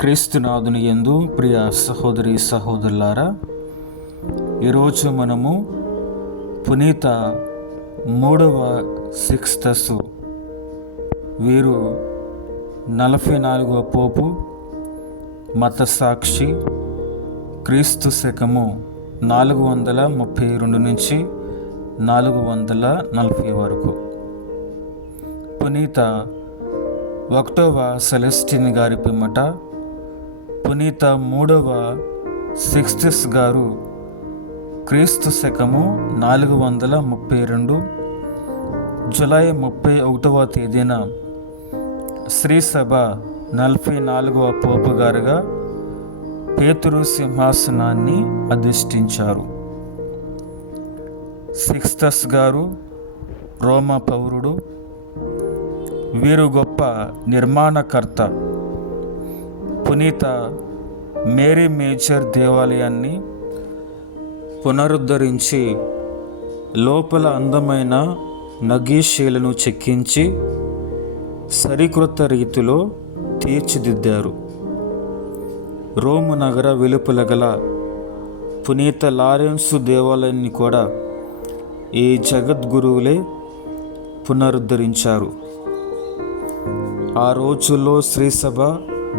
క్రీస్తునాథుని యందు ప్రియ సహోదరి సహోదరులారా, ఈరోజు మనము పునీత 3వ సిక్స్తసు వీరు 44వ పోపు, మత సాక్షి, క్రీస్తు శకము 432 నుంచి 440 వరకు. పునీత 1వ సెలెస్టిన్ గారి పిమ్మట పునీత 3వ సిక్స్తస్ గారు క్రీస్తు శకము 432 జూలై 31వ తేదీన శ్రీ సభ 44వ పోపు గారుగా పేతురు సింహాసనాన్ని అధిష్ఠించారు. సిక్స్తస్ గారు రోమా పౌరుడు. వీరు గొప్ప నిర్మాణకర్త. పునీత మేరీ మేజర్ దేవాలయాన్ని పునరుద్ధరించి లోపల అందమైన నగీషీలను చెక్కించి సరికొత్త రీతిలో తీర్చిదిద్దారు. రోము నగర వెలుపల గల పునీత లారెన్సు దేవాలయాన్ని కూడా ఈ జగద్గురువులే పునరుద్ధరించారు. ఆ రోజుల్లో శ్రీసభ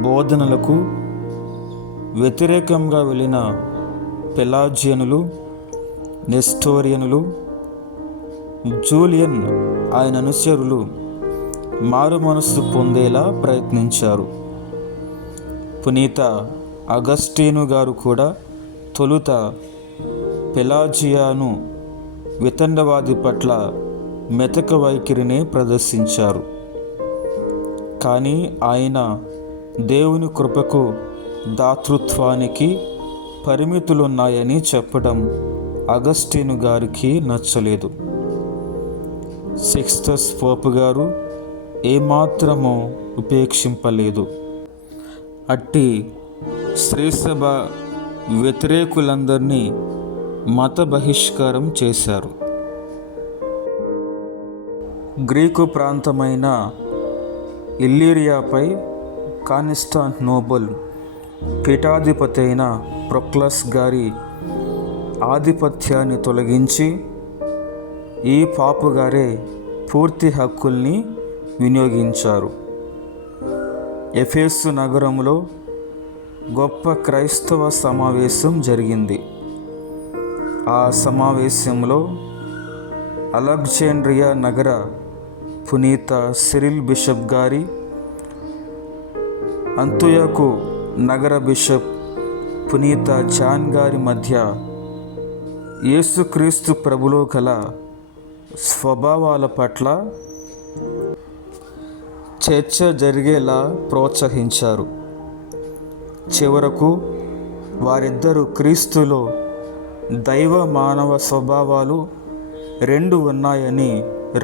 బోధనలకు వ్యతిరేకంగా వెళ్ళిన పెలాజియనులు, నెస్టోరియనులు, జూలియన్ ఆయన అనుచరులు మారు మనస్సు పొందేలా ప్రయత్నించారు. పునీత అగస్టీను గారు కూడా తొలుత పెలాజియాను వితండవాది పట్ల మెతక వైఖరిని ప్రదర్శించారు. కానీ ఆయన దేవుని కృపకు, దాతృత్వానికి పరిమితులున్నాయని చెప్పడం అగస్టీను గారికి నచ్చలేదు. సిక్స్తస్ పోపు గారు ఏమాత్రమూ ఉపేక్షింపలేదు. అట్టి శ్రీసభ వ్యతిరేకులందరినీ మత బహిష్కారం చేశారు. గ్రీకు ప్రాంతమైన ఇల్లీరియాపై కాన్స్టాంటినోబుల్ పీఠాధిపతి అయిన ప్రొక్లస్ గారి ఆధిపత్యాన్ని తొలగించి ఈ పాపు గారే పూర్తి హక్కుల్ని వినియోగించారు. ఎఫెసు నగరంలో గొప్ప క్రైస్తవ సమావేశం జరిగింది. ఆ సమావేశంలో అలెగ్జాండ్రియా నగర పునీత సిరిల్ బిషప్ గారి, అంతియోకు నగర బిషప్ పునీత జాన్ గారి మధ్య యేసుక్రీస్తు ప్రభులో గల స్వభావాల పట్ల చర్చ జరిగేలా ప్రోత్సహించారు. చివరకు వారిద్దరూ క్రీస్తులో దైవ మానవ స్వభావాలు 2 ఉన్నాయని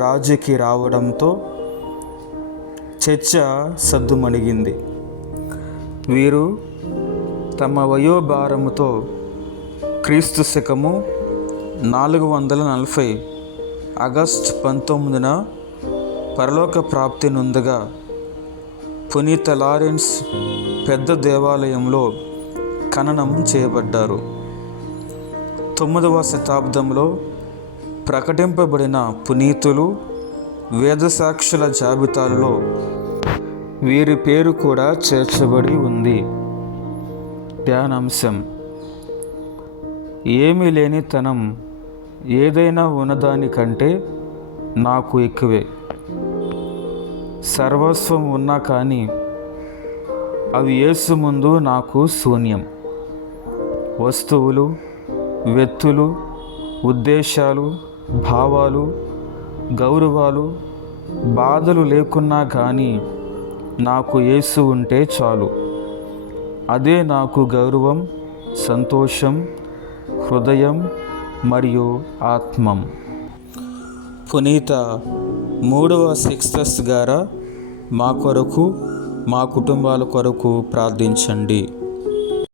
రాజుకి రావడంతో చర్చ సద్దుమణిగింది. వీరు తమ వయోభారముతో క్రీస్తు శకము 440 ఆగస్టు 19న పరలోక ప్రాప్తి నొందగా పునీత లారెన్స్ పెద్ద దేవాలయంలో ఖననం చేయబడ్డారు. 9వ శతాబ్దంలో ప్రకటింపబడిన పునీతులు, వేదసాక్షుల జాబితాలో వీరి పేరు కూడా చేర్చబడి ఉంది. ధ్యానాంశం: ఏమీ లేనితనం ఏదైనా ఉన్నదానికంటే నాకు ఎక్కువే. సర్వస్వం ఉన్నా కానీ అవి యేసు ముందు నాకు శూన్యం. వస్తువులు, వ్యక్తులు, ఉద్దేశాలు, భావాలు, గౌరవాలు, బాధలు లేకున్నా కానీ నాకు యేసు ఉంటే చాలు. అదే నాకు గౌరవం, సంతోషం, హృదయం మరియు ఆత్మం. పునీత 3వ సిక్స్తస్ గారా, మా కొరకు, మా కుటుంబాల కొరకు ప్రార్థించండి.